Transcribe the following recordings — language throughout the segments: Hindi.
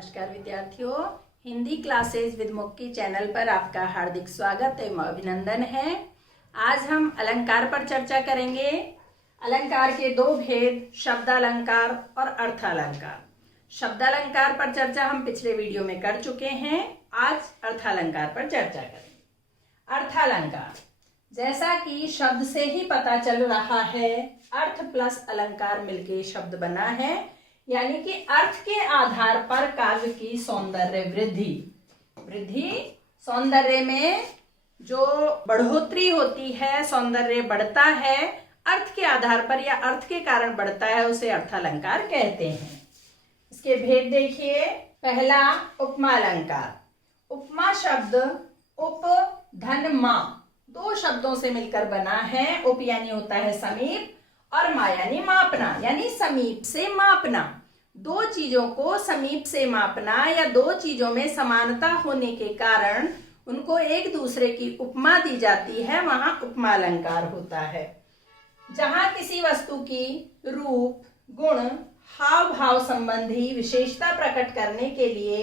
नमस्कार विद्यार्थियों, हिंदी क्लासेस विद मुक्की चैनल पर आपका हार्दिक स्वागत एवं अभिनंदन है। आज हम अलंकार पर चर्चा करेंगे। अलंकार के दो भेद, शब्दालंकार और अर्थालंकार। शब्दालंकार पर चर्चा हम पिछले वीडियो में कर चुके हैं। आज अर्थालंकार पर चर्चा करेंगे। अर्थालंकार, जैसा कि शब्द से ही पता चल रहा है, अर्थ प्लस अलंकार मिलके शब्द बना है, यानी कि अर्थ के आधार पर काव्य की सौंदर्य वृद्धि सौंदर्य में जो बढ़ोतरी होती है, सौंदर्य बढ़ता है, अर्थ के आधार पर या अर्थ के कारण बढ़ता है, उसे अर्थालंकार कहते हैं। इसके भेद देखिए। पहला, उपमा अलंकार। उपमा शब्द उप धन मा दो शब्दों से मिलकर बना है। उप यानी होता है समीप और मा यानी मापना, यानी समीप से मापना। दो चीजों को समीप से मापना या दो चीजों में समानता होने के कारण उनको एक दूसरे की उपमा दी जाती है, वहां उपमा अलंकार होता है। जहां किसी वस्तु की रूप, गुण, हाव भाव संबंधी विशेषता प्रकट करने के लिए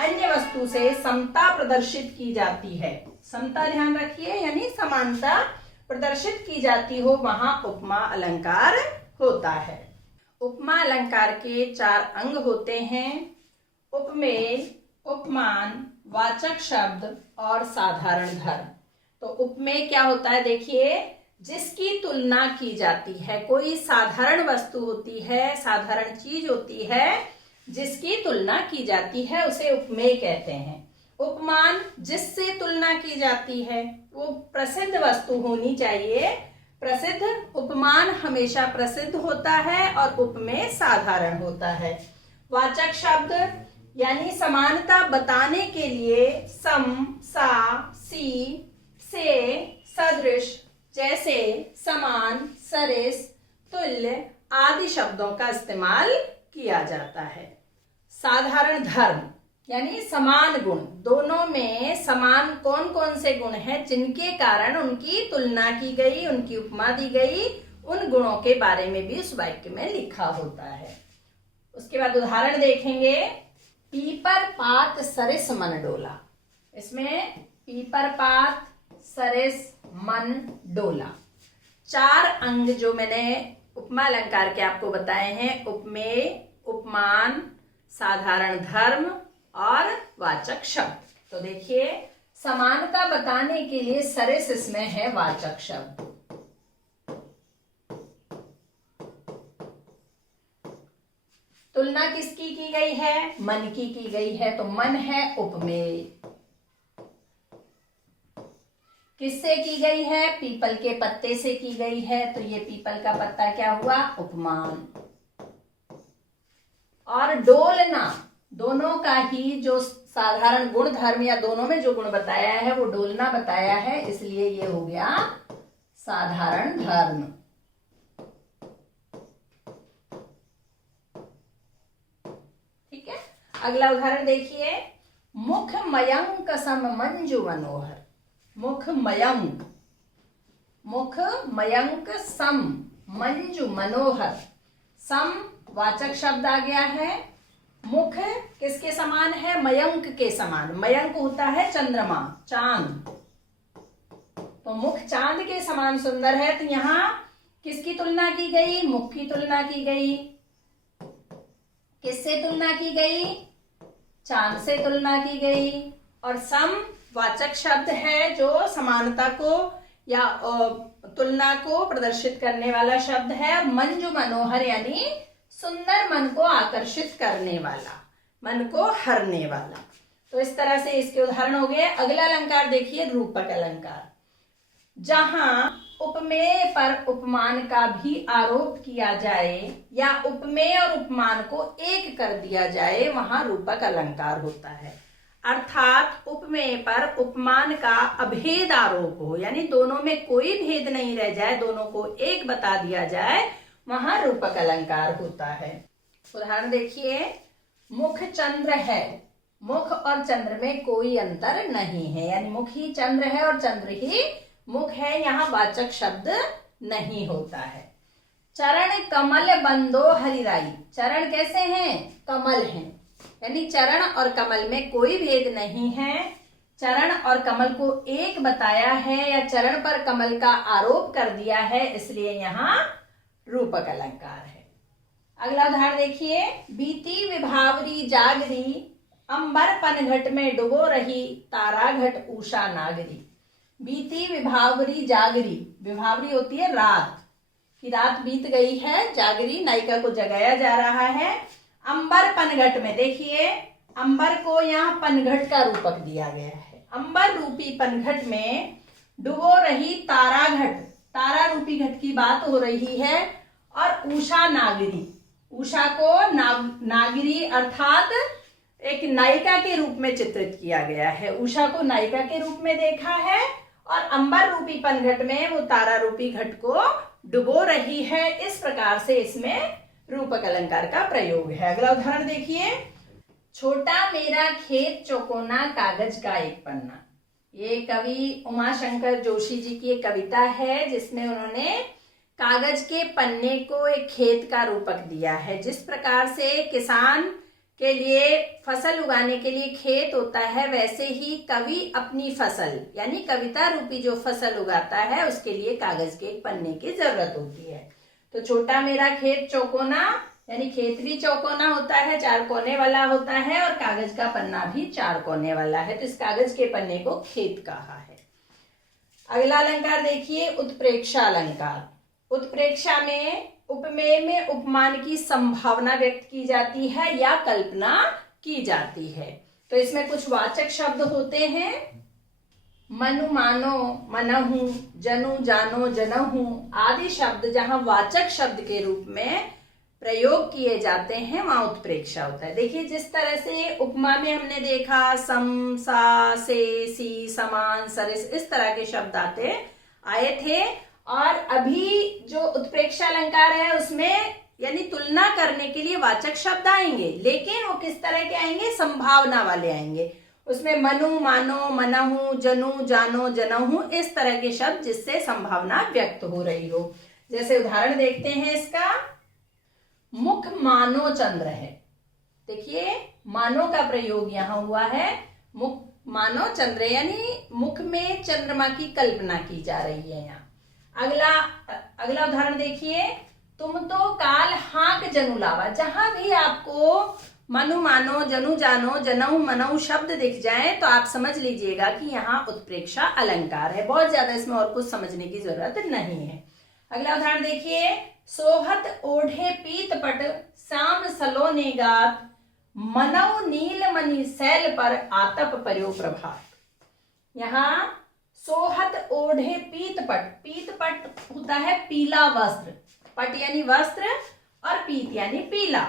अन्य वस्तु से समता प्रदर्शित की जाती है। समता ध्यान रखिए, यानी समानता प्रदर्शित की जाती हो, वहां उपमा अलंकार होता है। उपमा अलंकार के 4 अंग होते हैं: उपमेय, उपमान, वाचक शब्द और साधारण धर्म। तो उपमेय क्या होता है? देखिए, जिसकी तुलना की जाती है। कोई साधारण वस्तु होती है, साधारण चीज होती है, जिसकी तुलना की जाती है, उसे उपमेय कहते हैं। उपमान, जिससे तुलना की जाती है, वो प्रसिद्ध वस्तु होनी चाहिए। प्रसिद्ध उपमान हमेशा प्रसिद्ध होता है और उपमेय साधारण होता है। वाचक शब्द यानी समानता बताने के लिए सम, सा, सी, से, सदृश, जैसे, समान, सरिस, तुल्य आदि शब्दों का इस्तेमाल किया जाता है। साधारण धर्म यानी समान गुण। दोनों में समान कौन कौन से गुण हैं जिनके कारण उनकी तुलना की गई, उनकी उपमा दी गई, उन गुणों के बारे में भी उस वाक्य में लिखा होता है। उसके बाद उदाहरण देखेंगे। पीपर पात सरिस मन डोला। इसमें पीपर पात, सरिस, मन डोला 4 अंग जो मैंने उपमा अलंकार के आपको बताए हैं: उपमेय, उपमान, साधारण धर्म और वाचक शब्द। तो देखिए, समानता बताने के लिए सरिस इसमें है वाचक शब्द। तुलना किसकी की गई है? मन की गई है, तो मन है उपमेय। किससे की गई है? पीपल के पत्ते से की गई है, तो ये पीपल का पत्ता क्या हुआ? उपमान। और डोलना, दोनों का ही जो साधारण गुण धर्म या दोनों में जो गुण बताया है वो डोलना बताया है, इसलिए ये हो गया साधारण धर्म। ठीक है, अगला उदाहरण देखिए। मुख मयंक सम मंजू मनोहर। मुख मयंक, मुख मयंक सम मंजू मनोहर। सम वाचक शब्द आ गया है। मुख किसके समान है? मयंक के समान। मयंक होता है चंद्रमा, चांद। तो मुख चांद के समान सुंदर है, तो यहां किसकी तुलना की गई? मुख की तुलना की गई। किससे तुलना की गई? चांद से तुलना की गई। और सम वाचक शब्द है जो समानता को या तुलना को प्रदर्शित करने वाला शब्द है। मंजू मनोहर यानी सुंदर, मन को आकर्षित करने वाला, मन को हरने वाला। तो इस तरह से इसके उदाहरण हो गए। अगला अलंकार देखिए, रूपक अलंकार। जहां उपमेय पर उपमान का भी आरोप किया जाए या उपमेय और उपमान को एक कर दिया जाए, वहां रूपक अलंकार होता है। अर्थात उपमेय पर उपमान का अभेद आरोप हो, यानी दोनों में कोई भेद नहीं रह जाए, दोनों को एक बता दिया जाए, वहां रूपक अलंकार होता है। उदाहरण देखिए। मुख चंद्र है। मुख और चंद्र में कोई अंतर नहीं है, यानी मुख ही चंद्र है और चंद्र ही मुख है, यहाँ वाचक शब्द नहीं होता है। चरण कमल बंदो हरिराई। चरण कैसे हैं? कमल हैं। यानी चरण और कमल में कोई भेद नहीं है। चरण और कमल को एक बताया है या चरण पर कमल का आरोप कर दिया है, इसलिए यहाँ रूपक अलंकार है। अगला उदाहरण देखिए। बीती विभावरी जागरी, अंबर पनघट में डुबो रही, तारा घट उषा नागरी। बीती विभावरी जागरी, विभावरी होती है रात, कि रात बीत गई है, जागरी नायिका को जगाया जा रहा है। अंबर पनघट में, देखिए अंबर को यहाँ पनघट का रूपक दिया गया है। अंबर रूपी पनघट में डुबो रही तारा घट, तारा रूपी घट की बात हो रही है। और उषा नागरी, उषा को नागरी अर्थात एक नायिका के रूप में चित्रित किया गया है। उषा को नायिका के रूप में देखा है और अंबर रूपी पनघट में वो तारा रूपी घट को डुबो रही है। इस प्रकार से इसमें रूपक अलंकार का प्रयोग है। अगला उदाहरण देखिए। छोटा मेरा खेत चौकोना, कागज का एक पन्ना। ये कवि उमाशंकर जोशी जी की एक कविता है जिसमें उन्होंने कागज के पन्ने को एक खेत का रूपक दिया है। जिस प्रकार से किसान के लिए फसल उगाने के लिए खेत होता है, वैसे ही कवि अपनी फसल यानी कविता रूपी जो फसल उगाता है उसके लिए कागज के एक पन्ने की जरूरत होती है। तो छोटा मेरा खेत चौकोना, यानी खेत भी चौकोना होता है, 4 कोने वाला होता है, और कागज का पन्ना भी 4 कोने वाला है, तो इस कागज के पन्ने को खेत कहा है। अगला अलंकार देखिए। उत्प्रेक्षा अलंकार। उत्प्रेक्षा में उपमेय में उपमान की संभावना व्यक्त की जाती है या कल्पना की जाती है। तो इसमें कुछ वाचक शब्द होते हैं। मनु मानो, मनहु, जनु जानो, जनहु आदि शब्द जहां वाचक शब्द के रूप में प्रयोग किए जाते हैं वहां उत्प्रेक्षा होता है। देखिए जिस तरह से उपमा में हमने देखा सम, सा, से, सी, समान, सरिस, इस तरह के शब्द आए थे, और अभी जो उत्प्रेक्षा अलंकार है उसमें यानी तुलना करने के लिए वाचक शब्द आएंगे, लेकिन वो किस तरह के आएंगे, संभावना वाले आएंगे। उसमें मनु, मानो, मनहु, जनु, जानो, जनहु इस तरह के शब्द जिससे संभावना व्यक्त हो रही हो। जैसे उदाहरण देखते हैं इसका। मुख मानो चंद्र है। देखिए मानो का प्रयोग यहाँ हुआ है। मुख मानो चंद्र, यानी मुख में चंद्रमा की कल्पना की जा रही है यहाँ। अगला उदाहरण देखिए। तुम तो काल हाँक जनु लावा। जहां भी आपको मनु मानो, जनु जानो, जनऊ मनऊ शब्द दिख जाए तो आप समझ लीजिएगा कि यहाँ उत्प्रेक्षा अलंकार है। बहुत ज्यादा इसमें और कुछ समझने की जरूरत नहीं है। अगला उदाहरण देखिए। सोहत ओढ़े पीत पट, श्याम सलोने गात, मनऊ नील मणि शैल पर आतप पर्यो प्रभात। यहाँ सोहत ओढ़े पीत पट, पीत पट होता है पीला वस्त्र, पट यानी वस्त्र और पीत यानी पीला।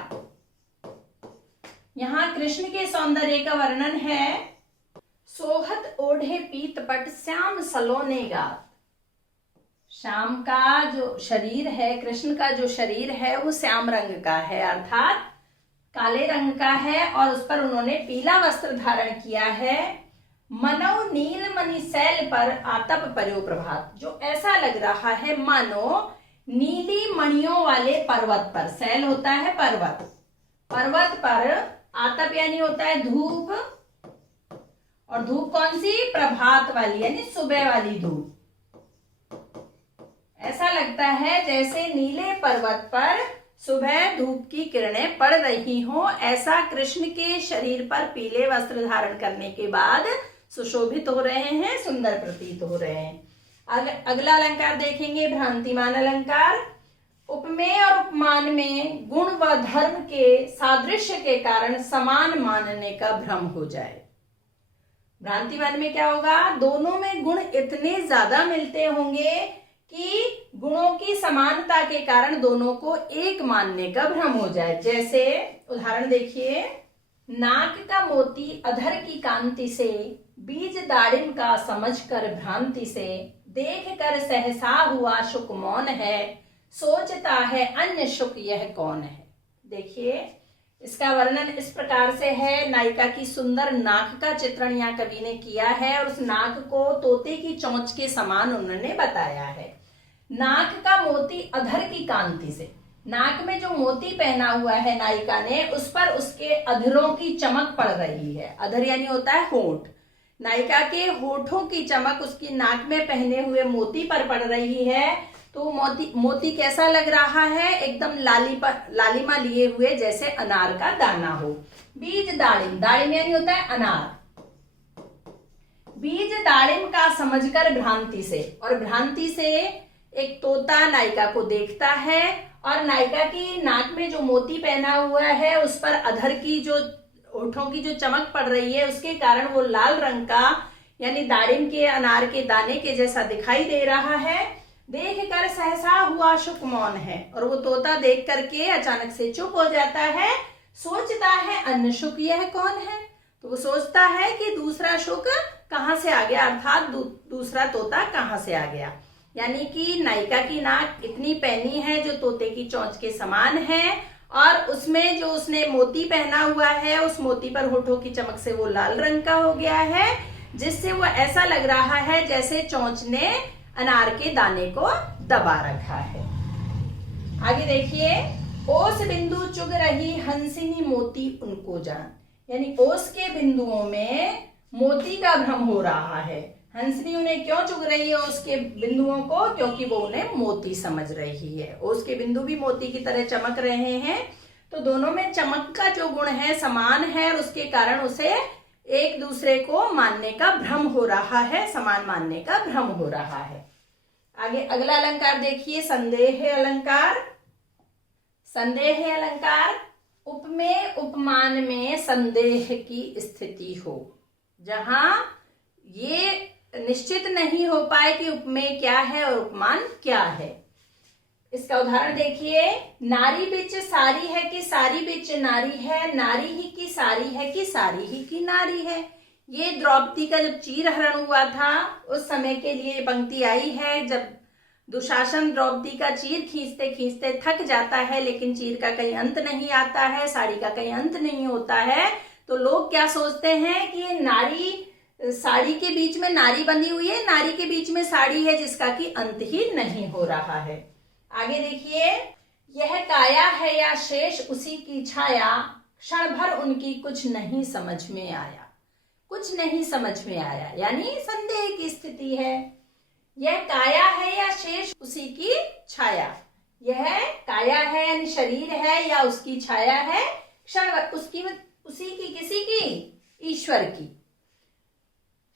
यहाँ कृष्ण के सौंदर्य का वर्णन है। सोहत ओढ़े पीत पट, श्याम सलोने गात। श्याम का जो शरीर है, कृष्ण का जो शरीर है वो श्याम रंग का है, अर्थात काले रंग का है, और उस पर उन्होंने पीला वस्त्र धारण किया है। मनौ नील मणि शैल पर आतप पर्यो प्रभात। जो ऐसा लग रहा है मानो नीली मणियों वाले पर्वत पर, शैल होता है पर्वत, पर्वत पर आतप यानी होता है धूप, और धूप कौन सी, प्रभात वाली यानी सुबह वाली धूप। ऐसा लगता है जैसे नीले पर्वत पर सुबह धूप की किरणें पड़ रही हो। ऐसा कृष्ण के शरीर पर पीले वस्त्र धारण करने के बाद सुशोभित हो रहे हैं, सुंदर प्रतीत हो रहे हैं। अगला अलंकार देखेंगे, भ्रांतिमान अलंकार। उपमेय और उपमान में गुण व धर्म के सादृश्य के कारण समान मानने का भ्रम हो जाए। भ्रांतिमान में क्या होगा, दोनों में गुण इतने ज्यादा मिलते होंगे कि गुणों की समानता के कारण दोनों को एक मानने का भ्रम हो जाए। जैसे उदाहरण देखिए। नाक का मोती अधर की कांति से, बीज दाड़िम का समझकर भ्रांति से, देख कर सहसा हुआ शुक मौन है, सोचता है अन्य शुक यह कौन है। देखिए इसका वर्णन इस प्रकार से है। नायिका की सुंदर नाक का चित्रण यहाँ कवि ने किया है, और उस नाक को तोते की चोंच के समान उन्होंने बताया है। नाक का मोती अधर की कांति से, नाक में जो मोती पहना हुआ है नायिका ने, उस पर उसके अधरों की चमक पड़ रही है। अधर यानी होता है होंठ। नायिका के होठों की चमक उसकी नाक में पहने हुए मोती पर पड़ रही है। तो मोती कैसा लग रहा है? एकदम लालिमा लिए हुए, जैसे अनार का दाना हो। बीज दाड़िम, दाड़िम यानी होता है अनार। बीज दाड़िम का समझकर भ्रांति से, और भ्रांति से एक तोता नायिका को देखता है और नायिका की नाक में जो मोती पहना हुआ है उस पर अधर की जो होठों की जो चमक पड़ रही है, उसके कारण वो लाल रंग का यानी दाड़िम के अनार के दाने के जैसा दिखाई दे रहा है। देख कर सहसा हुआ शुक मौन है, और वो तोता देख करके अचानक से चुप हो जाता है। सोचता है अन्य शुक यह कौन है? तो वो सोचता है कि दूसरा शुक कहाँ से आ गया, अर्थात दूसरा तोता कहाँ से आ गया। यानी कि नायिका की नाक इतनी पैनी है जो तोते की चोंच के समान है, और उसमें जो उसने मोती पहना हुआ है उस मोती पर होठों की चमक से वो लाल रंग का हो गया है, जिससे वो ऐसा लग रहा है जैसे चोंच ने अनार के दाने को दबा रखा है। आगे देखिए, ओस बिंदु चुग रही हंसिनी मोती उनको जान, यानी ओस के बिंदुओं में मोती का भ्रम हो रहा है। हंसनी उन्हें क्यों चुग रही है उसके बिंदुओं को? क्योंकि वो उन्हें मोती समझ रही है। उसके बिंदु भी मोती की तरह चमक रहे हैं, तो दोनों में चमक का जो गुण है समान है, और उसके कारण उसे एक दूसरे को मानने का भ्रम हो रहा है, समान मानने का भ्रम हो रहा है। आगे अगला अलंकार देखिए, संदेह अलंकार। संदेह अलंकार, उपमेय उपमान में संदेह की स्थिति हो, जहां ये निश्चित नहीं हो पाए कि उपमेय क्या है और उपमान क्या है। इसका उदाहरण देखिए, नारी बिच सारी है कि सारी बिच नारी है, नारी ही की सारी है कि सारी ही की नारी है। ये द्रौपदी का जब चीरहरण हुआ था उस समय के लिए पंक्ति आई है, जब दुशासन द्रौपदी का चीर खींचते खींचते थक जाता है, लेकिन चीर का कहीं अंत नहीं आता है, साड़ी का कहीं अंत नहीं होता है, तो लोग क्या सोचते हैं कि ये नारी, साड़ी के बीच में नारी बंधी हुई है, नारी के बीच में साड़ी है, जिसका कि अंत ही नहीं हो रहा है। आगे देखिए, यह काया है या शेष उसी की छाया, क्षण भर उनकी कुछ नहीं समझ में आया। कुछ नहीं समझ में आया यानी संदेह की स्थिति है। यह काया है या शेष उसी की छाया, यह काया है यानी शरीर है या उसकी छाया है, क्षण उसकी उसी की, किसी की? ईश्वर की।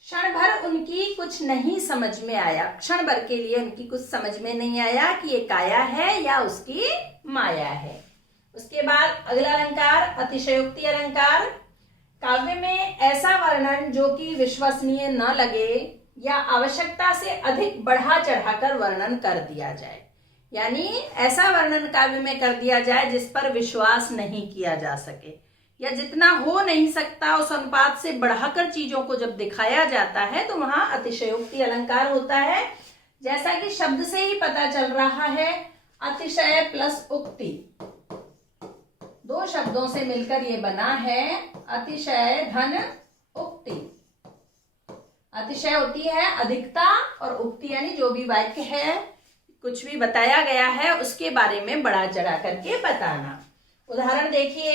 क्षण भर उनकी कुछ नहीं समझ में आया, क्षण भर के लिए उनकी कुछ समझ में नहीं आया कि ये काया है या उसकी माया है। उसके बाद अगला अलंकार, अतिशयोक्ति अलंकार। काव्य में ऐसा वर्णन जो कि विश्वसनीय न लगे या आवश्यकता से अधिक बढ़ा चढ़ाकर वर्णन कर दिया जाए, यानी ऐसा वर्णन काव्य में कर दिया जाए जिस पर विश्वास नहीं किया जा सके, या जितना हो नहीं सकता उस अनुपात से बढ़ाकर चीजों को जब दिखाया जाता है तो वहां अतिशयोक्ति अलंकार होता है। जैसा कि शब्द से ही पता चल रहा है, अतिशय प्लस उक्ति, दो शब्दों से मिलकर ये बना है अतिशय धन उक्ति। अतिशय होती है अधिकता, और उक्ति यानी जो भी वाक्य है, कुछ भी बताया गया है उसके बारे में बढ़ा चढ़ा करके बताना। उदाहरण देखिए,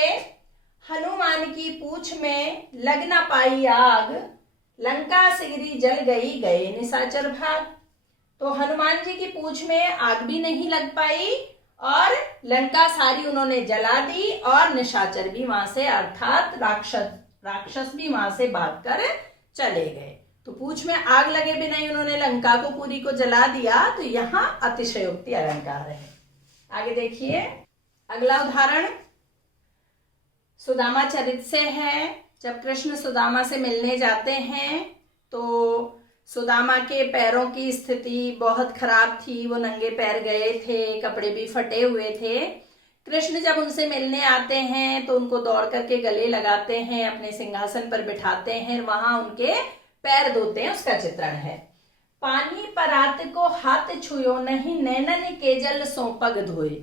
हनुमान की पूंछ में लग न पाई आग, लंका सिगरी जल गई गए निशाचर भाग। तो हनुमान जी की पूंछ में आग भी नहीं लग पाई और लंका सारी उन्होंने जला दी, और निशाचर भी वहां से, अर्थात राक्षस भी वहां से भागकर चले गए। तो पूंछ में आग लगे बिना ही उन्होंने लंका को पूरी को जला दिया, तो यहाँ अतिशयोक्ति अलंकार है। आगे देखिए अगला उदाहरण सुदामा चरित से है। जब कृष्ण सुदामा से मिलने जाते हैं तो सुदामा के पैरों की स्थिति बहुत खराब थी, वो नंगे पैर गए थे, कपड़े भी फटे हुए थे। कृष्ण जब उनसे मिलने आते हैं तो उनको दौड़ करके गले लगाते हैं, अपने सिंहासन पर बिठाते हैं, वहां उनके पैर धोते हैं, उसका चित्रण है। पानी परात को हाथ छुयो नहीं, नैनन के जल सो पग धोए,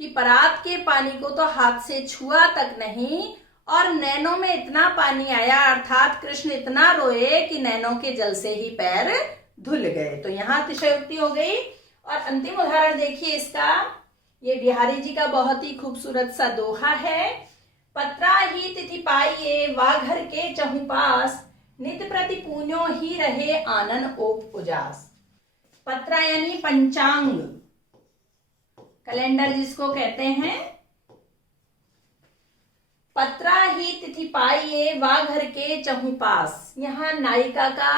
कि परात के पानी को तो हाथ से छुआ तक नहीं और नैनों में इतना पानी आया, अर्थात कृष्ण इतना रोए कि नैनों के जल से ही पैर धुल गए। तो यहाँ अतिशयोक्ति हो गई। और अंतिम उदाहरण देखिए इसका, ये बिहारी जी का बहुत ही खूबसूरत सा दोहा है। पत्रा ही तिथि पाइये वा घर के चहु पास, नित प्रति पून्यो ही रहे आनन ओप उजास। पत्रा यानी पंचांग, कैलेंडर जिसको कहते हैं। पत्रा ही तिथि पाइये वा घर के चहु पास, यहाँ नायिका का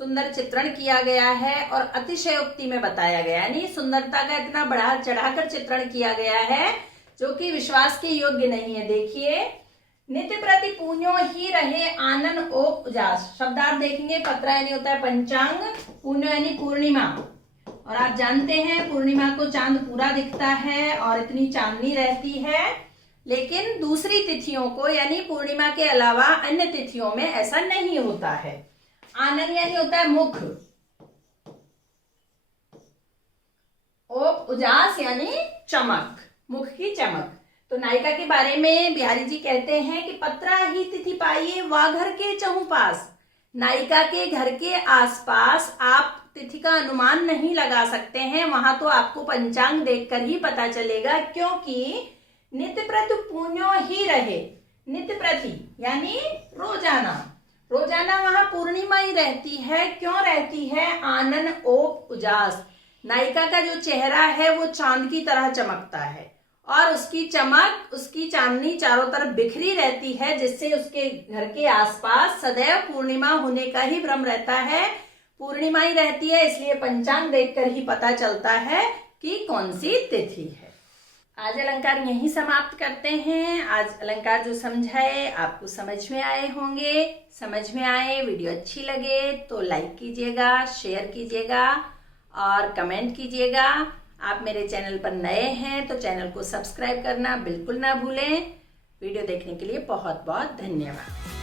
सुंदर चित्रण किया गया है और अतिशयोक्ति में बताया गया है, यानी सुंदरता का इतना बढ़ा चढ़ाकर चित्रण किया गया है जो कि विश्वास के योग्य नहीं है। देखिए, नित्य प्रति पून्यो ही रहे आनन ओप उजास। शब्दार्थ देखेंगे, पत्रा यानी होता है पंचांग, पून्यो यानी पूर्णिमा। और आप जानते हैं पूर्णिमा को चांद पूरा दिखता है और इतनी चांदनी रहती है, लेकिन दूसरी तिथियों को यानी पूर्णिमा के अलावा अन्य तिथियों में ऐसा नहीं होता है। आनन यानी होता है मुख, ओप उजास यानी चमक, मुख की चमक। तो नायिका के बारे में बिहारी जी कहते हैं कि पत्रा ही तिथि पाइये वा घर के चहु पास। नायिका के घर के आसपास आप तिथि का अनुमान नहीं लगा सकते हैं, वहां तो आपको पंचांग देखकर ही पता चलेगा, क्योंकि नित्य प्रति पून्यो ही रहे। नित्य प्रति यानी रोजाना, रोजाना वहां पूर्णिमा ही रहती है। क्यों रहती है? आनन ओप उजास, नायिका का जो चेहरा है वो चांद की तरह चमकता है और उसकी चमक, उसकी चांदनी चारों तरफ बिखरी रहती है, जिससे उसके घर के आसपास सदैव पूर्णिमा होने का ही भ्रम रहता है। पूर्णिमा ही रहती है, इसलिए पंचांग देखकर ही पता चलता है कि कौन सी तिथि है। आज अलंकार यहीं समाप्त करते हैं। आज अलंकार जो समझाए आपको समझ में आए होंगे। समझ में आए, वीडियो अच्छी लगे तो लाइक कीजिएगा, शेयर कीजिएगा और कमेंट कीजिएगा। आप मेरे चैनल पर नए हैं तो चैनल को सब्सक्राइब करना बिल्कुल ना भूलें। वीडियो देखने के लिए बहुत बहुत धन्यवाद।